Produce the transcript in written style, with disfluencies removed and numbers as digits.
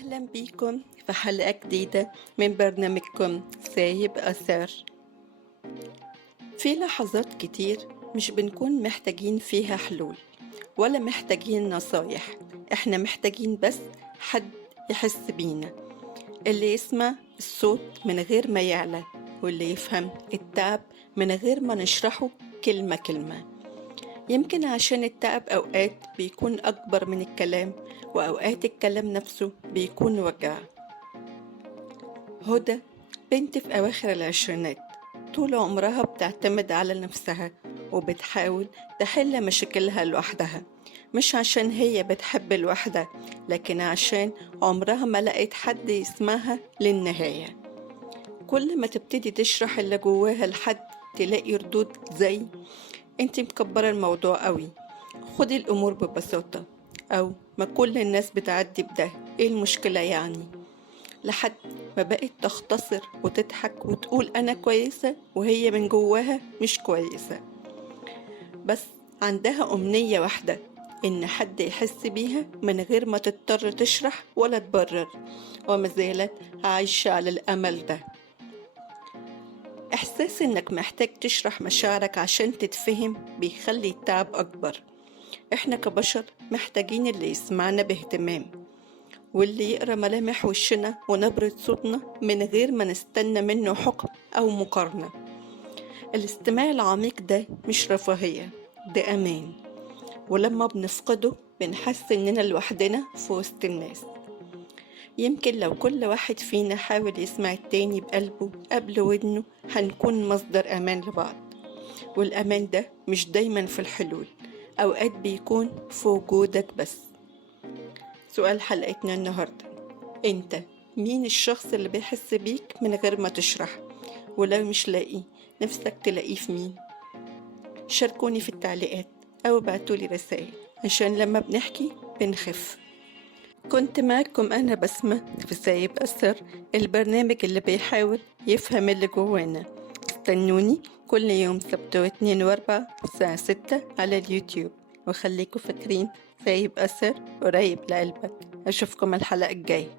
أهلا بيكم في حلقة جديدة من برنامجكم سايب أثر. في لحظات كتير مش بنكون محتاجين فيها حلول ولا محتاجين نصايح، احنا محتاجين بس حد يحس بينا، اللي يسمع الصوت من غير ما يعلى، واللي يفهم التعب من غير ما نشرحه كلمة كلمة. يمكن عشان التعب أوقات بيكون أكبر من الكلام، وأوقات الكلام نفسه بيكون وجع. هدى بنت في أواخر العشرينات، طول عمرها بتعتمد على نفسها وبتحاول تحل مشاكلها لوحدها، مش عشان هي بتحب الوحدة، لكن عشان عمرها ما لقيت حد يسمعها للنهاية. كل ما تبتدي تشرح اللي جواها لحد تلاقي ردود زي انت مكبرة الموضوع قوي، خدي الأمور ببساطة، أو ما كل الناس بتعدي بده، ايه المشكلة يعني؟ لحد ما بقت تختصر وتضحك وتقول أنا كويسة وهي من جواها مش كويسة، بس عندها أمنية واحدة، إن حد يحس بيها من غير ما تضطر تشرح ولا تبرر، وما زالت عايشة على الأمل ده. إحساس إنك محتاج تشرح مشاعرك عشان تتفهم بيخلي التعب أكبر. إحنا كبشر محتاجين اللي يسمعنا باهتمام، واللي يقرأ ملامح وشنا ونبرة صوتنا من غير ما نستنى منه حكم أو مقارنة. الاستماع العميق ده مش رفاهية، ده أمان، ولما بنفقده بنحس إننا لوحدنا في وسط الناس. يمكن لو كل واحد فينا حاول يسمع التاني بقلبه قبل ودنه هنكون مصدر أمان لبعض. والأمان ده مش دايما في الحلول، أوقات بيكون في وجودك بس. سؤال حلقتنا النهاردة، انت مين الشخص اللي بيحس بيك من غير ما تشرح؟ ولو مش لاقيه، نفسك تلاقيه في مين؟ شاركوني في التعليقات أو ابعتولي رسائل، عشان لما بنحكي بنخف. كنت معكم أنا بسمة في سايب أثر، البرنامج اللي بيحاول يفهم اللي جوانا. استنوني كل يوم سبت واثنين واربع الساعة 6 على اليوتيوب، وخليكم فاكرين سايب أثر قريب لقلبك. أشوفكم الحلقة الجاية.